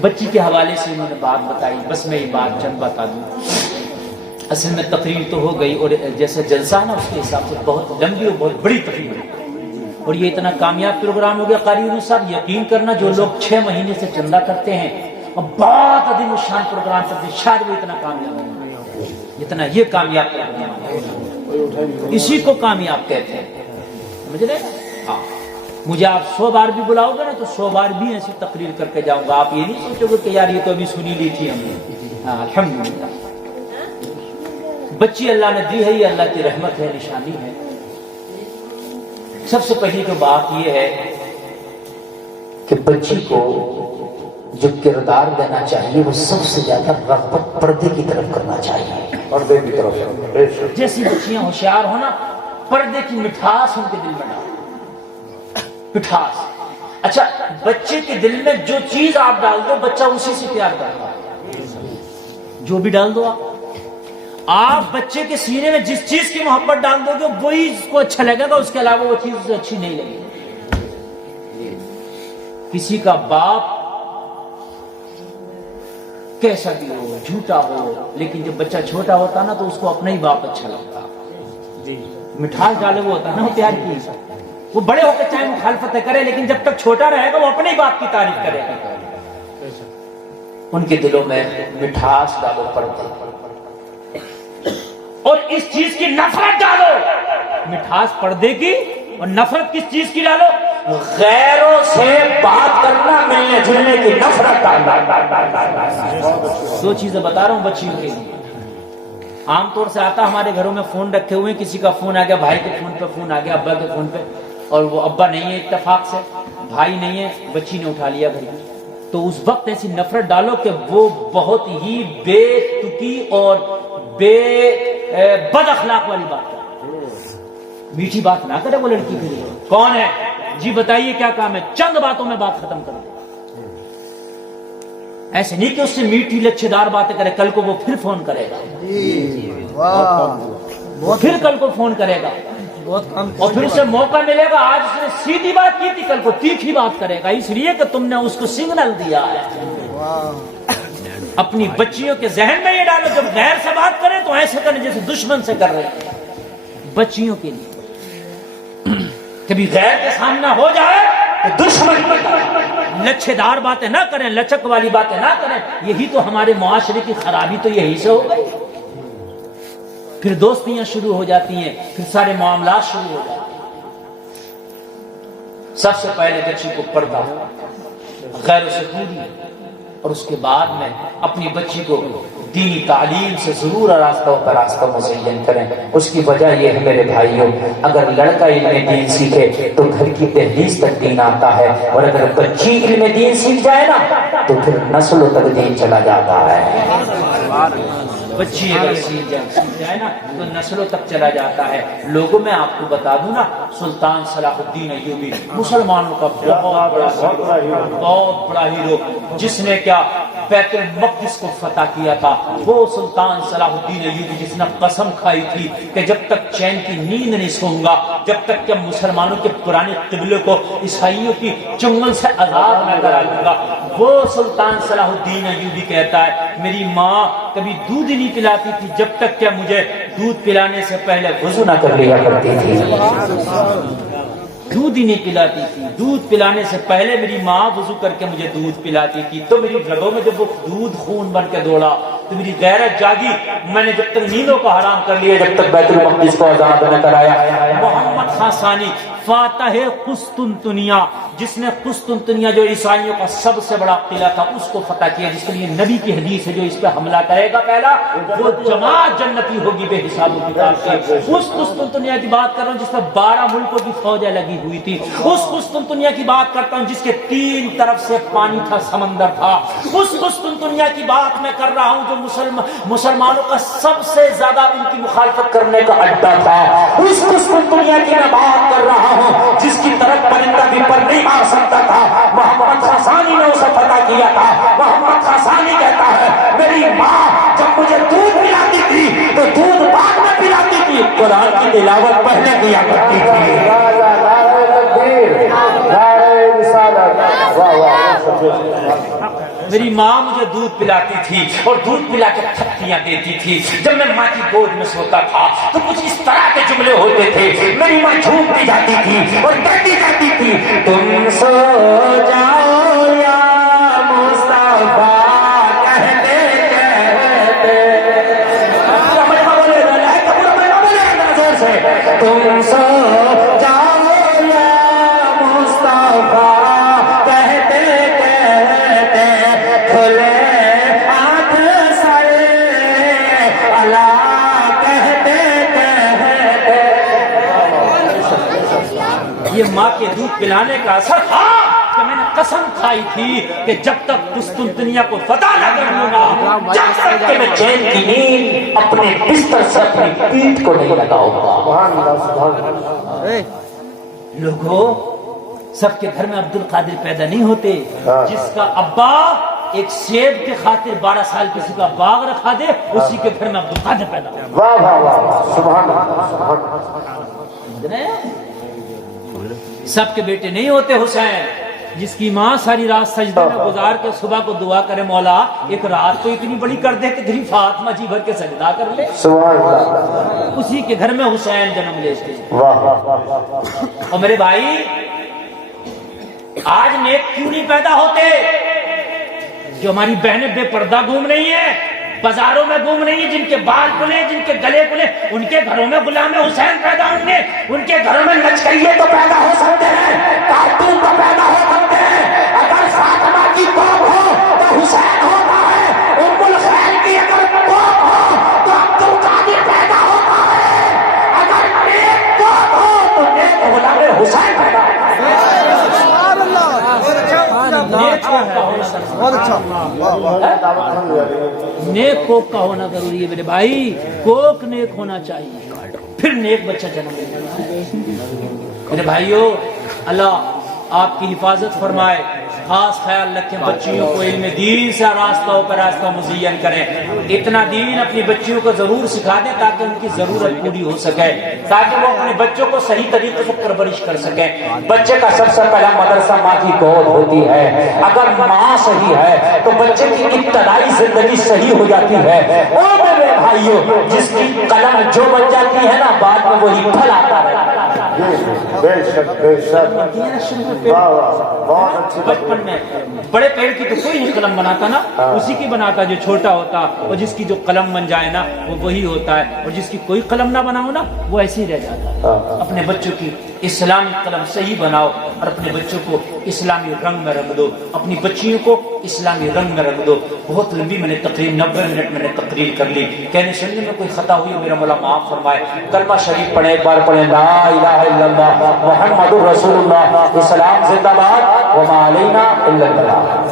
بچی کے حوالے سے انہوں نے بات بتائی. بس میں یہ بات چند بتا دوں. اصل میں تقریر تو ہو گئی اور جیسے جلسہ ہے نا اس کے حساب سے بہت لمبی اور بہت بڑی تقریر ہے اور یہ اتنا کامیاب پروگرام ہو گیا. قاری یونس صاحب یقین کرنا جو لوگ 6 مہینے سے چندہ کرتے ہیں اور بہت عظیم الشان پروگرام کرتے ہیں شاید وہ اتنا کامیاب نہیں اتنا یہ کامیاب پروگرام ہے. اسی کو کامیاب کہتے ہیں. سمجھ رہے ہیں؟ ہاں مجھے آپ 100 بار بھی بلاؤ گے نا تو 100 بار بھی ایسی تقریر کر کے جاؤں گا. آپ یہ نہیں سوچو گے کہ یار یہ تو ابھی سنی لی تھی ہم نے. ہاں الحمدللہ بچی اللہ نے دی ہے, یہ اللہ کی رحمت ہے, نشانی ہے. سب سے پہلی تو بات یہ ہے کہ بچی کو جو کردار دینا چاہیے وہ سب سے زیادہ رغبت پردے کی طرف کرنا چاہیے. پردے کی طرف جیسی بچیاں ہوشیار ہو نا پردے کی مٹھاس ان کے دل میں ڈالو. مٹھاس. اچھا بچے کے دل میں جو چیز آپ ڈال دو بچہ اسی سے پیار کرتا ہے. جو بھی ڈال دو آپ بچے کے سینے میں جس چیز کی محبت ڈال دو گے وہی اس کو اچھا لگے گا, اس کے علاوہ وہ چیز اسے اچھی نہیں لگے گی. کسی کا باپ کیسا بھی ہو, جھوٹا ہو, لیکن جب بچہ چھوٹا ہوتا نا تو اس کو اپنا ہی باپ اچھا لگتا. مٹھاس ڈالے وہ ہوتا ہے نا وہ پیار کی. وہ بڑے ہو کے چاہے مخالفتیں کرے لیکن جب تک چھوٹا رہے گا وہ اپنے ہی باپ کی تعریف کرے گا. ان کے دلوں میں مٹھاس ڈالو پڑتے اور اس چیز کی نفرت ڈالو. مٹھاس پردے کی اور نفرت کس چیز کی ڈالو؟ غیروں سے بات کرنا, ملنے جلنے کی نفرت ڈالنا. 2 چیزیں بتا رہا ہوں بچیوں کے لیے. عام طور سے آتا ہمارے گھروں میں فون رکھے ہوئے, کسی کا فون آ گیا, بھائی کے فون پہ فون آ گیا, ابا کے فون پہ, اور وہ ابا نہیں ہے اتفاق سے, بھائی نہیں ہے, بچی نے اٹھا لیا گھر. تو اس وقت ایسی نفرت ڈالو کہ وہ بہت ہی بے تکی اور بے بد اخلاق والی بات کرے. میٹھی بات نہ کرے وہ لڑکی کے لیے. کون ہے جی بتائیے کیا کام ہے, چند باتوں میں بات ختم کر دے. ایسے نہیں کہ اس سے میٹھی لچھے دار باتیں کرے, کل کو وہ پھر فون کرے گا, پھر کل کو فون کرے گا اور پھر اسے موقع ملے گا. آج اس نے سیدھی بات کی تھی, کل کو تیکھی بات کرے گا, اس لیے کہ تم نے اس کو سگنل دیا ہے. اپنی بچیوں کے ذہن میں یہ ڈالو جب غیر سے بات کریں تو ایسے کریں جیسے دشمن سے کر رہے ہیں. بچیوں کے لیے کبھی غیر کے سامنے ہو جائے تو دشمن, لچھے دار باتیں نہ کریں, لچک والی باتیں نہ کریں. یہی تو ہمارے معاشرے کی خرابی تو یہی سے ہو گئی. پھر دوستیاں شروع ہو جاتی ہیں, پھر سارے معاملات شروع ہو جاتے ہیں. سب سے پہلے بچی کو پردہ غیر سے پوری, اور اس کے بعد میں اپنی بچی کو دینی تعلیم سے ضرور راستہ مزین کریں. اس کی وجہ یہ ہے میرے بھائیوں, اگر لڑکا علم دین سیکھے تو گھر کی دہلیز تک دین آتا ہے, اور اگر بچی علم دین سیکھ جائے نا تو پھر نسلوں تک دین چلا جاتا ہے. بچی اگر سیکھ جائے نا تو نسلوں تک چلا جاتا ہے. لوگوں میں آپ کو بتا دوں نا, سلطان صلاح الدین ایوبی مسلمانوں کا بہت بڑا ہیرو, جس نے کیا بیت المقدس کو فتح کیا تھا, وہ سلطان صلاح الدین ایوبی جس نے قسم کھائی تھی کہ جب تک چین کی نیند نہیں سوؤں گا, جب تک کہ مسلمانوں کے پرانے قبلے کو عیسائیوں کی چنگل سے آزاد نہ کرا دوں گا. وہ سلطان صلاح الدین ایوبی کہتا ہے میری ماں کبھی دودھ نہیں پلاتی تھی جب تک کہ مجھے دودھ پلانے سے پہلے وضو نہ کر لیا کرتی تھی. دودھ ہی نہیں پلاتی تھی, دودھ پلانے سے پہلے میری ماں وضو کر کے مجھے دودھ پلاتی تھی. تو میری رگوں میں جب وہ دودھ خون بن کے دوڑا تو میری غیرت جاگی. میں نے جب تک نیندوں کو حرام کر لیا, جب تک بیت المقدس کو آزاد نہ کرایا. محمد خان ثانی فاتح قسطنطنیہ, جس نے قسطنطنیہ جو عیسائیوں کا سب سے بڑا قلعہ تھا اس کو فتح کیا, جس کے لیے نبی کی حدیث ہے جو اس پہ حملہ کرے گا پہلا وہ جماعت جنتی ہوگی بے حساب و کتاب سے. اس قسطنطنیہ کی بات کر رہا ہوں جس میں 12 ملکوں کی فوجیں لگی ہوئی تھی. اس قسطنطنیہ کی بات کرتا ہوں جس کے 3 طرف سے پانی تھا, سمندر تھا. اس قسطنطنیہ کی بات میں کر رہا ہوں جو مسلمانوں کا سب سے زیادہ ان کی مخالفت کرنے کا اڈا تھا. اس قسطنطنیہ کی میں بات کر رہا ہوں جس کی طرف پرندہ بھی پر نہیں مار سکتا تھا. محمد خان ثانی نے اسے فتح کیا تھا. محمد خان ثانی کہتا ہے میری ماں جب مجھے دودھ پلاتی تھی تو دودھ بعد میں پلاتی تھی, قرآن کی تلاوت پہلے کیا کرتی تھی. میری ماں مجھے دودھ پلاتی تھی اور دودھ پلا کے تھپڑیاں دیتی تھی. جب میں ماں کی گود میں سوتا تھا تو کچھ اس طرح کے جملے ہوتے تھے. میری ماں جھومتی جاتی تھی اور کہتی جاتی تھی تم سو جاؤ یا مصطفیٰ کہتے کہتے. تم سو جاؤ یا مصطفیٰ کہتے کہتے کھلے ہاتھ سر اللہ کہتے کہتے. یہ ماں کے دودھ پلانے کا اثر تھا کہ میں نے قسم کھائی تھی کہ جب تک قسطنطنیہ کو فتح نہ کر لوں گا جب تک کہ میں چین کی نیند اپنے بستر سے اپنی پیٹھ کو نہیں لگاؤں گا. لوگوں سب کے گھر میں عبد القادر پیدا نہیں ہوتے. جس کا ابا ایک سیب کے خاطر 12 سال کسی کا باغ رکھا دے اسی کے گھر میں عبد القادر پیدا ہوتا. واہ واہ واہ سبحان اللہ. سب کے بیٹے نہیں ہوتے. حسین جس کی ماں ساری رات سجدے میں گزار کے صبح کو دعا کرے مولا ایک رات تو اتنی بڑی کر دے کہ تیری فاطمہ جی بھر کے سجدہ کر لے, سبحان اللہ. اسی کے گھر میں حسین جنم لیتے. واہ واہ واہ. اور میرے بھائی آج نیک کیوں نہیں پیدا ہوتے؟ جو ہماری بہنیں بے پردہ گھوم رہی ہیں, بازاروں میں گھوم رہی ہیں, جن کے بال کھلے جن کے گلے کھلے, ان کے گھروں میں غلام حسین پیدا ہوں گے. ان کے گھروں میں لچکیے تو پیدا ہو سکتے ہیں, کارٹون تو پیدا ہو سکتے ہیں. اگر فاطمہ کی قوم ہو تو حسین ہوتا ہے. ام الخیر کی اگر قوم ہو تو عبد القادر پیدا ہوتا ہے. اگر نیک قوم ہو تو نیک غلام حسین پیدا ہوتا ہے. نیک کوک کا ہونا ضروری ہے میرے بھائی. کوک نیک ہونا چاہیے, پھر نیک بچہ جنم لینا ہے. میرے بھائیو اللہ آپ کی حفاظت فرمائے. خاص خیال رکھیں بچیوں کو علم دین سے راستوں پر راستہ مزین کریں. اتنا دین اپنی بچیوں کو ضرور سکھا دیں تاکہ ان کی ضرورت پوری ہو سکے, تاکہ وہ اپنے بچوں کو صحیح طریقے سے پرورش کر سکیں. بچے کا سب سے پہلا مدرسہ ماں کی گود ہوتی ہے. اگر ماں صحیح ہے تو بچے کی ابتدائی زندگی صحیح ہو جاتی ہے. اور میرے بھائیوں جس کی قلم جو بن جاتی ہے نا بعد میں وہی پھل آتا ہے. بے شک بے شک. واہ واہ بہت اچھی. بچپن میں بڑے پیڑ کی تو کوئی نہیں قلم بناتا نا, اسی کی بناتا جو چھوٹا ہوتا, اور جس کی جو قلم بن جائے نا وہ وہی ہوتا ہے, اور جس کی کوئی قلم نہ بناؤ نا وہ ایسے ہی رہ جاتا ہے. اپنے بچوں کی اسلامی قلم صحیح بناؤ اور اپنے بچوں کو اسلامی رنگ میں رکھ دو, اپنی بچیوں کو اسلامی رنگ میں رکھ دو. بہت لمبی میں نے تقریر 90 منٹ میں نے تقریر کر لی. کہنے سننے میں کوئی خطا ہوئی میرا مولا معاف فرمائے. کلمہ شریف پڑھیں, ایک بار پڑھیں لا الہ الا اللہ محمد الرسول اللہ. اسلام زندہ باد, وما علینا الا البلاغ.